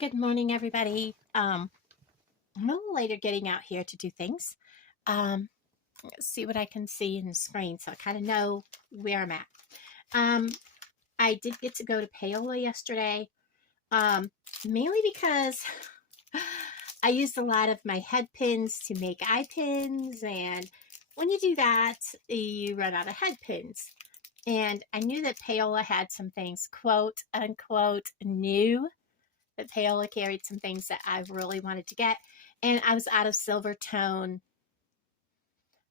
Good morning, everybody. I'm a little later getting out here to do things. Let's see what I can see in the screen so I kind of know where I'm at. Um, I did get to go to Paola yesterday, um, mainly because I used a lot of my head pins to make eye pins, and when you do that, you run out of head pins. And I knew that Paola had some things, quote unquote, new, that Paola carried some things that I really wanted to get. And I was out of silver tone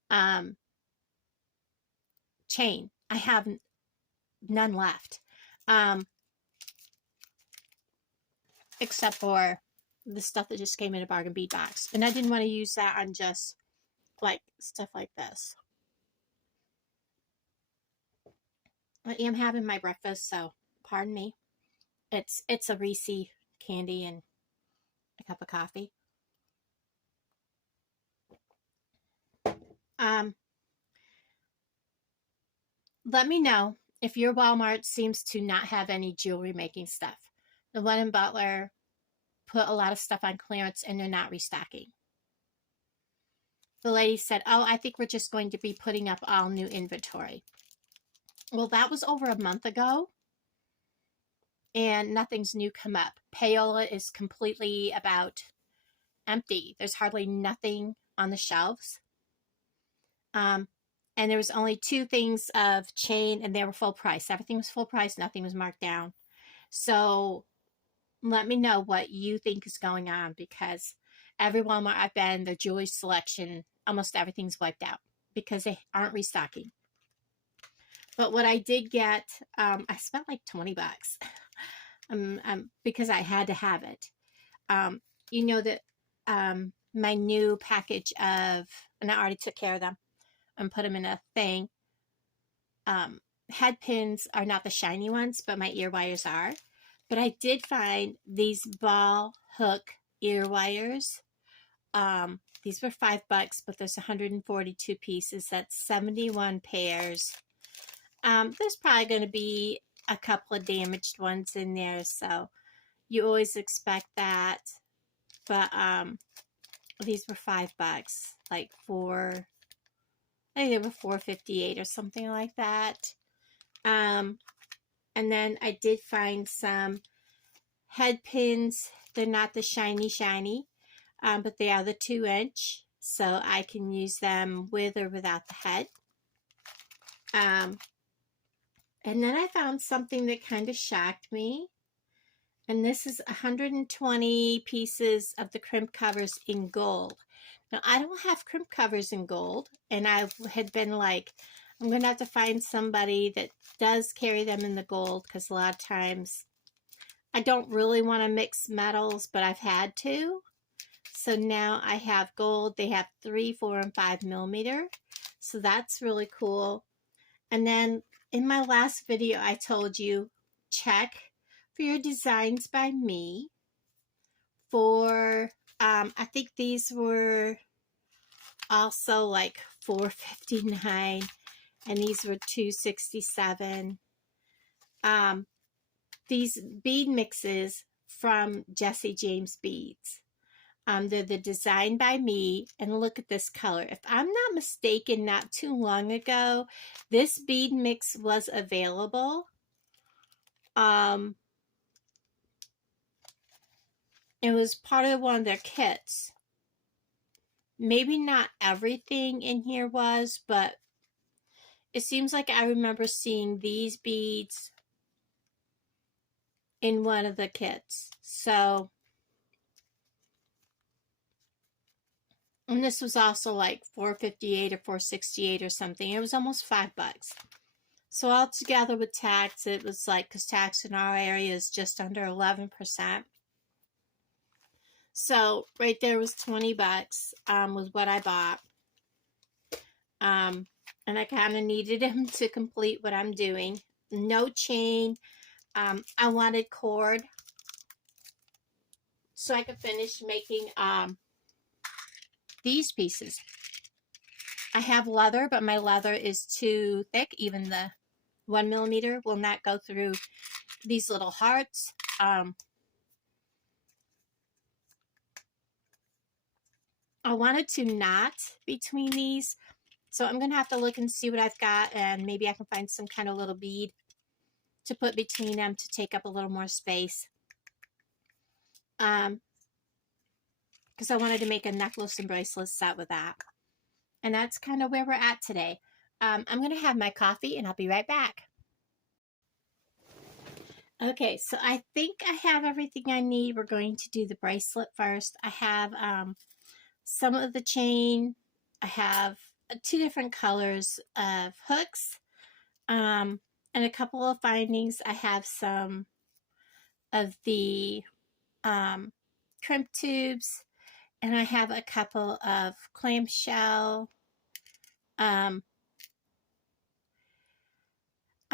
um, chain. I have none left, um, except for the stuff that just came in a bargain bead box. And I didn't want to use that on just like stuff like this. I am having my breakfast, so pardon me. It's a Reese candy and a cup of coffee. Um, Let me know if your Walmart seems to not have any jewelry making stuff. The one in Butler put a lot of stuff on clearance and they're not restocking. The lady said, "Oh, I think we're just going to be putting up all new inventory." Well, that was over a month ago and nothing's new come up. Paola is completely about empty. There's hardly nothing on the shelves. Um, and there was only two things of chain and they were full price. Everything was full price, nothing was marked down. So let me know what you think is going on, because every Walmart I've been, the jewelry selection, almost everything's wiped out because they aren't restocking. But what I did get, I spent like 20 bucks because I had to have it. Um, you know that my new package of, and I already took care of them and put them in a thing. Head pins are not the shiny ones, but my ear wires are. But I did find these ball hook ear wires. These were $5, but there's 142 pieces. That's 71 pairs. There's probably going to be a couple of damaged ones in there, so you always expect that. But these were $5, like I think they were 4.58 or something like that. And then I did find some head pins. They're not the shiny, but they are the 2-inch, so I can use them with or without the head. And then I found something that kind of shocked me. And this is 120 pieces of the crimp covers in gold. Now, I don't have crimp covers in gold, and I had been like, I'm going to have to find somebody that does carry them in the gold, because a lot of times I don't really want to mix metals, but I've had to. So now I have gold. They have 3, 4, and 5 millimeter. So that's really cool. And then in my last video, I told you, check for your designs by me for, I think these were also like $4.59 and these were $2.67. These bead mixes from Jesse James Beads. They're the design by me, and look at this color. If I'm not mistaken, not too long ago, this bead mix was available. It was part of one of their kits. Maybe not everything in here was, but it seems like I remember seeing these beads in one of the kits. So, and this was also like $4.58 or $4.68 or something. It was almost $5. So altogether with tax, it was like, because tax in our area is just under 11%. So right there was 20 bucks was what I bought. And I kind of needed him to complete what I'm doing. No chain. I wanted cord so I could finish making these pieces. I have leather, but my leather is too thick. Even the 1 millimeter will not go through these little hearts. I wanted to knot between these, so I'm going to have to look and see what I've got, and maybe I can find some kind of little bead to put between them to take up a little more space. Because I wanted to make a necklace and bracelet set with that. And that's kind of where we're at today. I'm going to have my coffee and I'll be right back. Okay, so I think I have everything I need. We're going to do the bracelet first. I have some of the chain. I have two different colors of hooks and a couple of findings. I have some of the crimp tubes, and I have a couple of clamshell.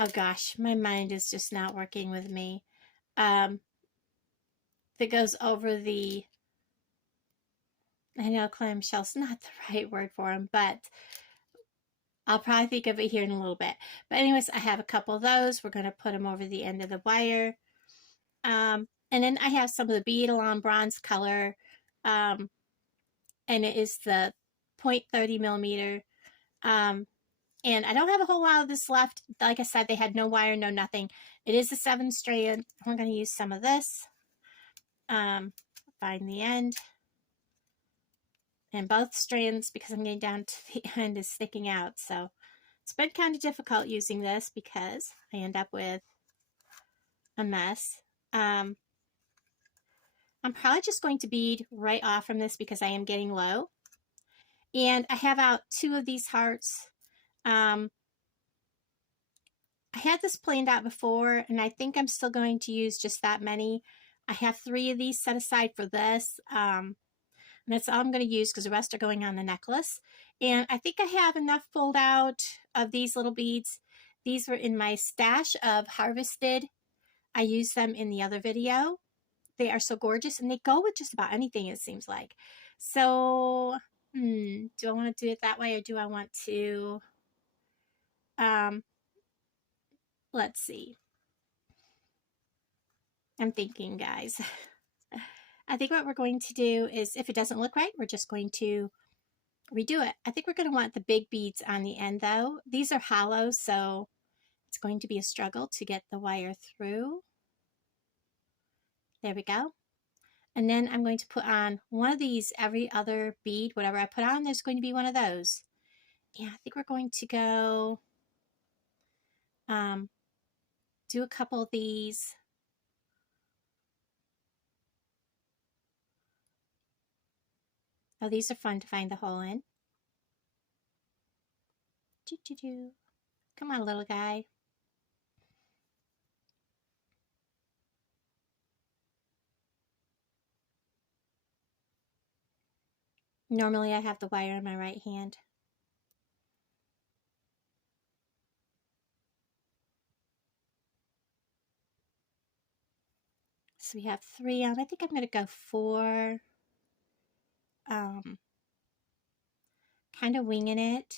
Oh gosh, my mind is just not working with me. That goes over the, I know clamshell's not the right word for them, but I'll probably think of it here in a little bit. But anyways, I have a couple of those. We're going to put them over the end of the wire. And then I have some of the Beading bronze color. And it is the 0.30 millimeter. And I don't have a whole lot of this left. Like I said, they had no wire, no nothing. It is a 7-strand. We're going to use some of this. Find the end. And both strands, because I'm getting down to the end, is sticking out. So it's been kind of difficult using this because I end up with a mess. I'm probably just going to bead right off from this because I am getting low. And I have out 2 of these hearts. I had this planned out before, and I think I'm still going to use just that many. I have 3 of these set aside for this. And that's all I'm going to use because the rest are going on the necklace. And I think I have enough pulled out of these little beads. These were in my stash of harvested. I used them in the other video. They are so gorgeous, and they go with just about anything, it seems like. So, do I want to do it that way, or do I want to, let's see. I'm thinking, guys. I think what we're going to do is, if it doesn't look right, we're just going to redo it. I think we're going to want the big beads on the end, though. These are hollow, so it's going to be a struggle to get the wire through. There we go. And then I'm going to put on one of these every other bead. Whatever I put on, there's going to be one of those. Yeah, I think we're going to go do a couple of these. Oh, these are fun to find the hole in. Doo-doo-doo. Come on, little guy. Normally I have the wire in my right hand. So we have 3 on. I think I'm going to go 4. Kind of winging it.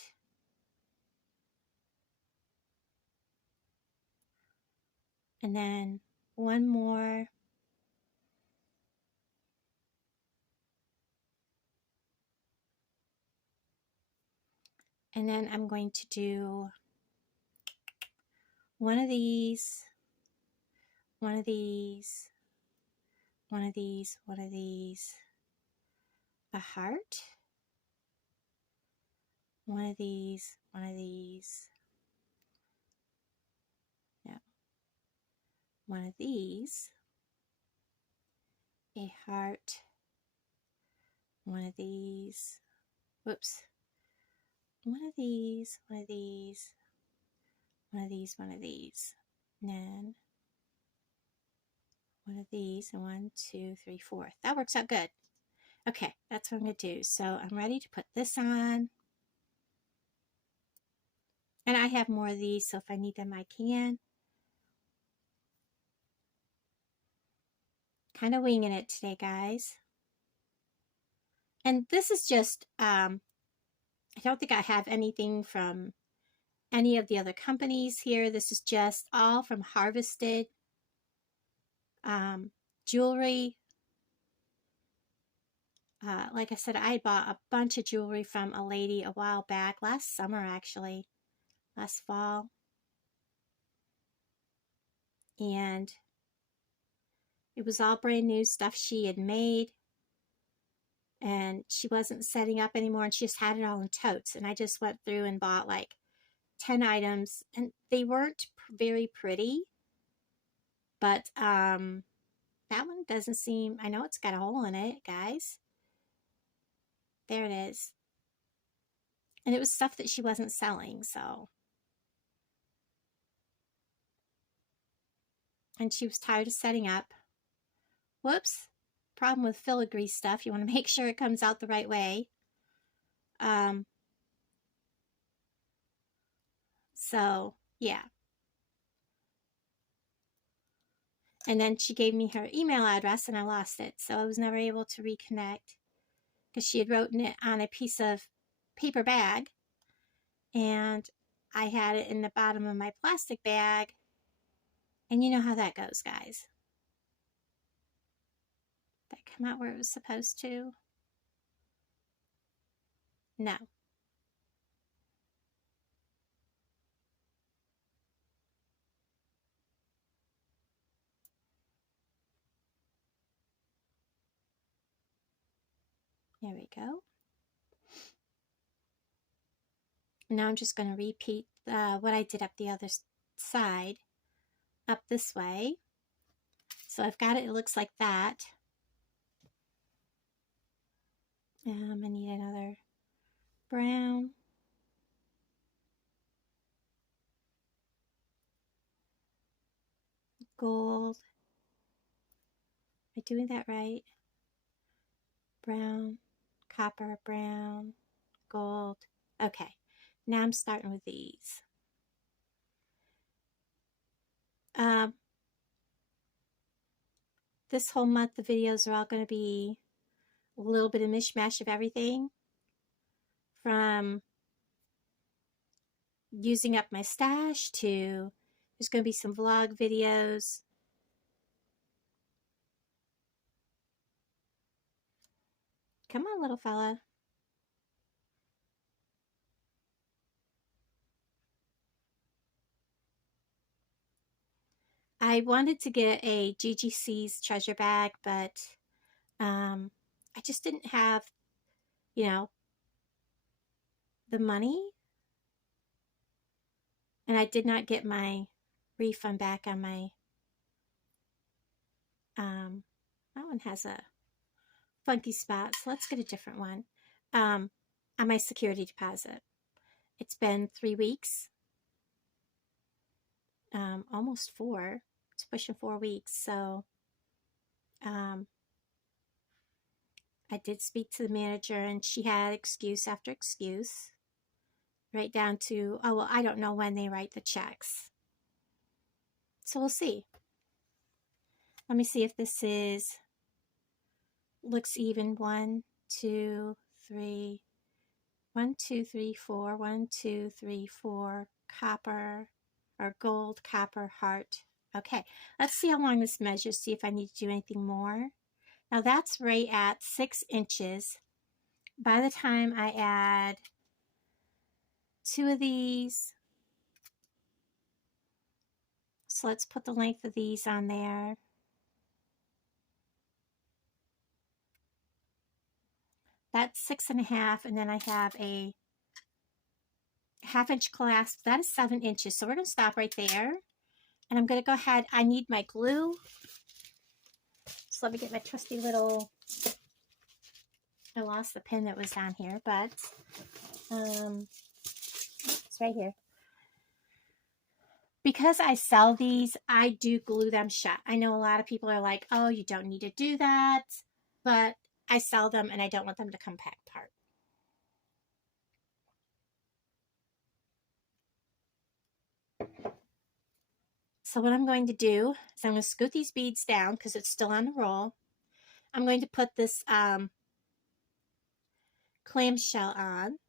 And then 1 more. And then I'm going to do one of these, one of these, one of these, one of these, a heart, one of these, one of these, no, one of these, a heart, one of these, whoops, one of these, one of these, one of these, one of these, and then one of these, and 1, 2, 3, 4. That works out good. Okay, that's what I'm going to do. So I'm ready to put this on. And I have more of these, so if I need them, I can. Kind of winging it today, guys. And this is just, I don't think I have anything from any of the other companies here. This is just all from harvested jewelry. like I said, I bought a bunch of jewelry from a lady a while back, last summer actually, last fall. And it was all brand new stuff she had made. And she wasn't setting up anymore, and she just had it all in totes. And I just went through and bought like 10 items, and they weren't very pretty. But that one doesn't seem, I know it's got a hole in it, guys. There it is. And it was stuff that she wasn't selling, so. And she was tired of setting up. Whoops. Problem with filigree stuff. You want to make sure it comes out the right way. So, yeah. And then she gave me her email address, and I lost it. So I was never able to reconnect because she had written it on a piece of paper bag. And I had it in the bottom of my plastic bag. And you know how that goes, guys. Did that come out where it was supposed to? No. There we go. Now I'm just going to repeat what I did up the other side, up this way. So I've got it, it looks like that. I need another brown. Gold. Am I doing that right? Brown, copper, brown, gold. Okay, now I'm starting with these. This whole month, the videos are all going to be a little bit of mishmash of everything. From using up my stash to there's going to be some vlog videos. Come on, little fella. I wanted to get a GGC's treasure bag, but I just didn't have, you know, the money. And I did not get my refund back on my, that one has a funky spot, so let's get a different one, on my security deposit. It's been 3 weeks, almost 4. It's pushing 4 weeks, so I did speak to the manager, and she had excuse after excuse, right down to, oh, well, I don't know when they write the checks. So we'll see. Let me see if this is, looks even. 1, 2, 3, 1, 2, 3, 4, 1, 2, 3, 4, copper, or gold, copper, heart. Okay, let's see how long this measures, see if I need to do anything more. Now that's right at 6 inches. By the time I add 2 of these, so let's put the length of these on there. That's 6.5, and then I have a 1/2 inch clasp. That is 7 inches. So we're going to stop right there. And I'm going to go ahead. I need my glue. So let me get my trusty little, I lost the pin that was on here, but it's right here. Because I sell these, I do glue them shut. I know a lot of people are like, oh, you don't need to do that. But I sell them, and I don't want them to come back apart. So what I'm going to do is I'm going to scoot these beads down because it's still on the roll. I'm going to put this clamshell on.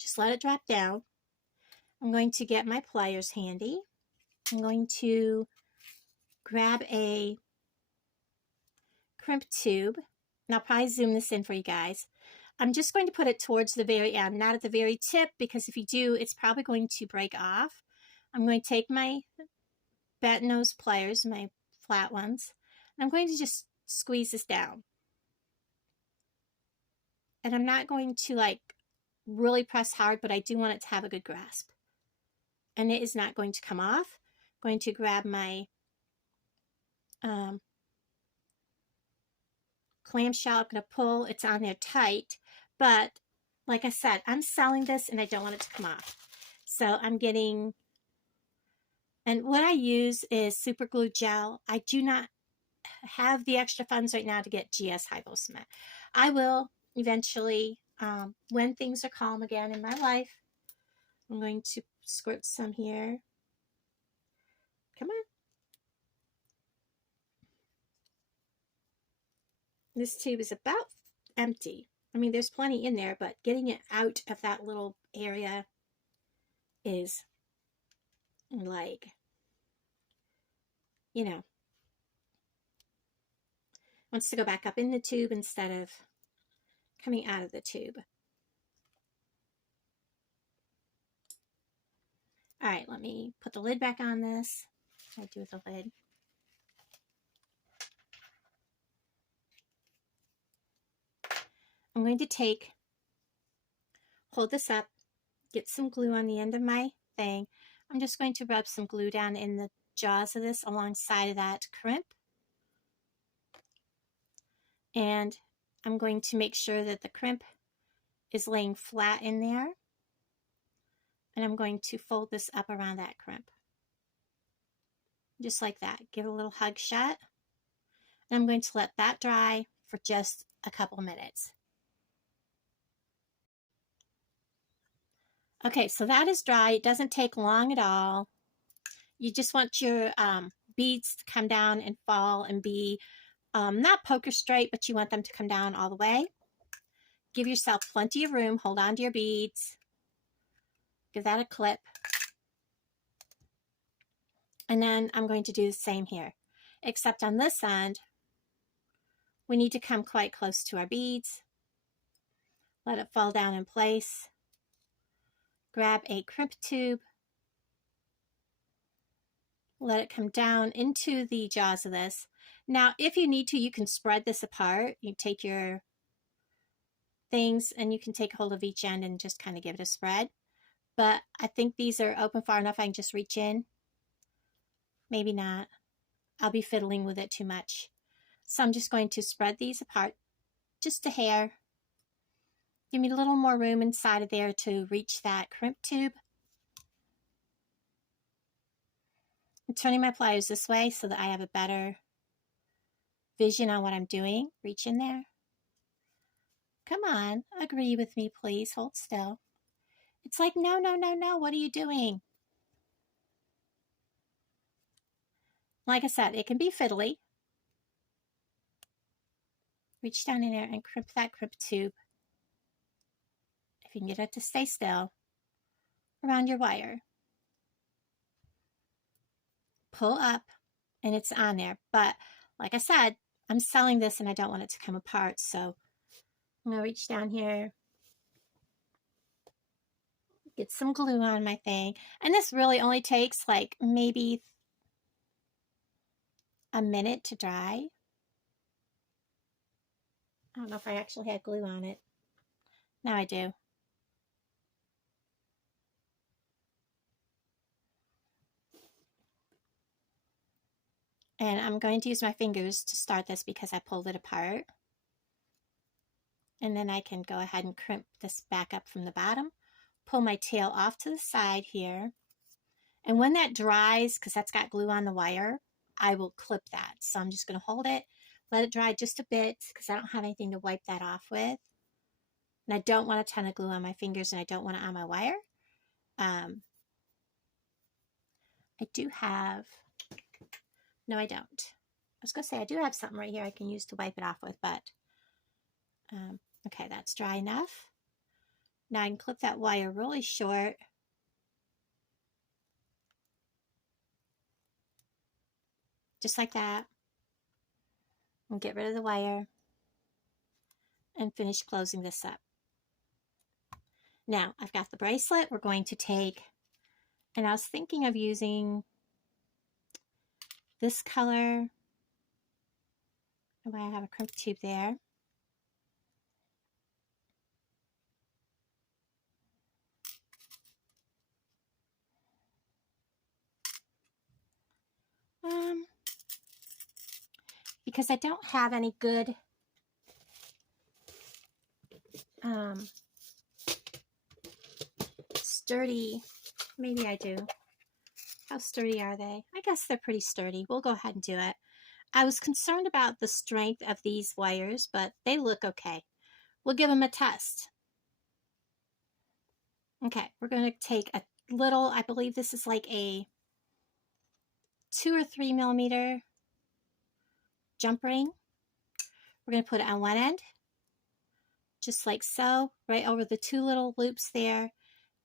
Just let it drop down. I'm going to get my pliers handy. I'm going to grab a crimp tube, and I'll probably zoom this in for you guys. I'm just going to put it towards the very end, not at the very tip, because if you do, it's probably going to break off. I'm going to take my bent nose pliers, my flat ones, and I'm going to just squeeze this down. And I'm not going to like really press hard, but I do want it to have a good grasp. And it is not going to come off. I'm going to grab my clamshell. I'm going to pull. It's on there tight. But like I said, I'm selling this and I don't want it to come off. So I'm getting, and what I use is super glue gel. I do not have the extra funds right now to get GS Hypo Cement. I will eventually, when things are calm again in my life. I'm going to squirt some here. Come on. This tube is about empty. I mean, there's plenty in there, but getting it out of that little area is like, you know, wants to go back up in the tube instead of coming out of the tube. All right, let me put the lid back on this. What do I do with the lid? I'm going to hold this up, get some glue on the end of my thing. I'm just going to rub some glue down in the jaws of this alongside of that crimp. And I'm going to make sure that the crimp is laying flat in there. And I'm going to fold this up around that crimp. Just like that. Give it a little hug shut. And I'm going to let that dry for just a couple minutes. Okay, so that is dry. It doesn't take long at all. You just want your beads to come down and fall and be not poker straight, but you want them to come down all the way. Give yourself plenty of room. Hold on to your beads. Give that a clip. And then I'm going to do the same here, except on this end, we need to come quite close to our beads. Let it fall down in place. Grab a crimp tube. Let it come down into the jaws of this. Now, if you need to, you can spread this apart. You take your things and you can take hold of each end and just kind of give it a spread. But I think these are open far enough I can just reach in. Maybe not. I'll be fiddling with it too much. So I'm just going to spread these apart just a hair. Give me a little more room inside of there to reach that crimp tube. I'm turning my pliers this way so that I have a better vision on what I'm doing. Reach in there. Come on, agree with me, please. Hold still. It's like, no, no, no, no. What are you doing? Like I said, it can be fiddly. Reach down in there and crimp that crimp tube. If you can get it to stay still, around your wire. Pull up and it's on there. But like I said, I'm selling this and I don't want it to come apart. So I'm going to reach down here, get some glue on my thing. And this really only takes like maybe a minute to dry. I don't know if I actually had glue on it. Now I do. And I'm going to use my fingers to start this because I pulled it apart. And then I can go ahead and crimp this back up from the bottom. Pull my tail off to the side here. And when that dries, because that's got glue on the wire, I will clip that. So I'm just going to hold it, let it dry just a bit because I don't have anything to wipe that off with. And I don't want a ton of glue on my fingers and I don't want it on my wire. I do have, no I don't. I was going to say I do have something right here I can use to wipe it off with, but okay, that's dry enough. Now I can clip that wire really short. Just like that. And get rid of the wire. and finish closing this up. Now I've got the bracelet. We're going to take, and I was thinking of using this color. Oh, I have a crimp tube there. Because I don't have any good sturdy, maybe I do. How sturdy are they? I guess they're pretty sturdy. We'll go ahead and do it. I was concerned about the strength of these wires, but they look okay. We'll give them a test. Okay, we're going to take a little, I believe this is like a 2 or 3 millimeter jump ring. We're going to put it on one end, just like so, right over the 2 little loops there.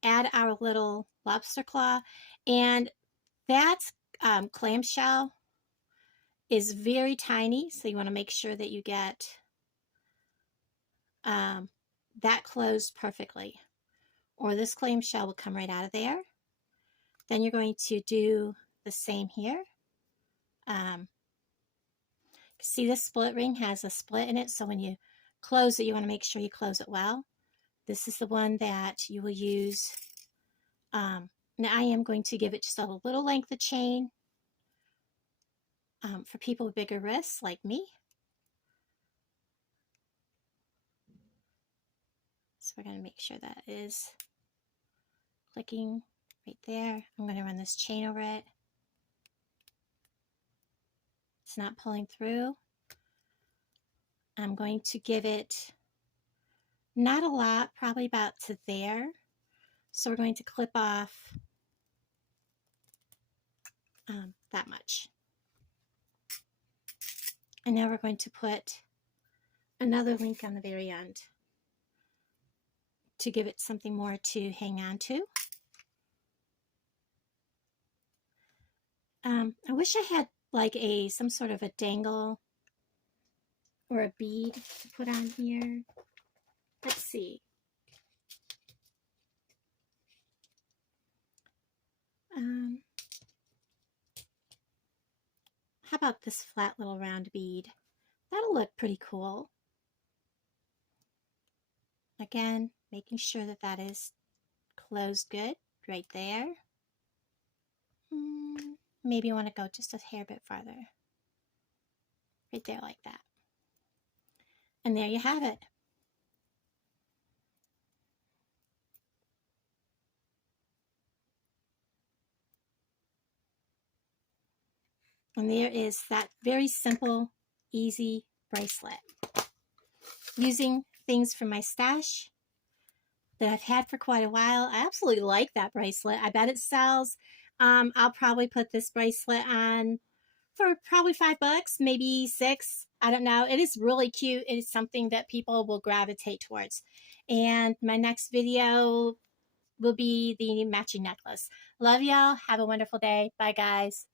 Add our little lobster claw, and that clamshell is very tiny, so you want to make sure that you get that closed perfectly, or this clamshell will come right out of there. Then you're going to do the same here. See, this split ring has a split in it, so when you close it, you want to make sure you close it well. This is the one that you will use. Now I am going to give it just a little length of chain for people with bigger wrists like me. So we're going to make sure that is clicking right there. I'm going to run this chain over it. It's not pulling through. I'm going to give it not a lot, probably about to there. So we're going to clip off that much. And now we're going to put another link on the very end to give it something more to hang on to. I wish I had like some sort of a dangle or a bead to put on here. Let's see. How about this flat little round bead? That'll look pretty cool. Again, making sure that that is closed good right there. Maybe you want to go just a hair bit farther. Right there like that. And there you have it. And there is that very simple, easy bracelet. Using things from my stash that I've had for quite a while. I absolutely like that bracelet. I bet it sells. I'll probably put this bracelet on for probably $5, maybe $6. I don't know. It is really cute. It is something that people will gravitate towards. And my next video will be the matching necklace. Love y'all. Have a wonderful day. Bye, guys.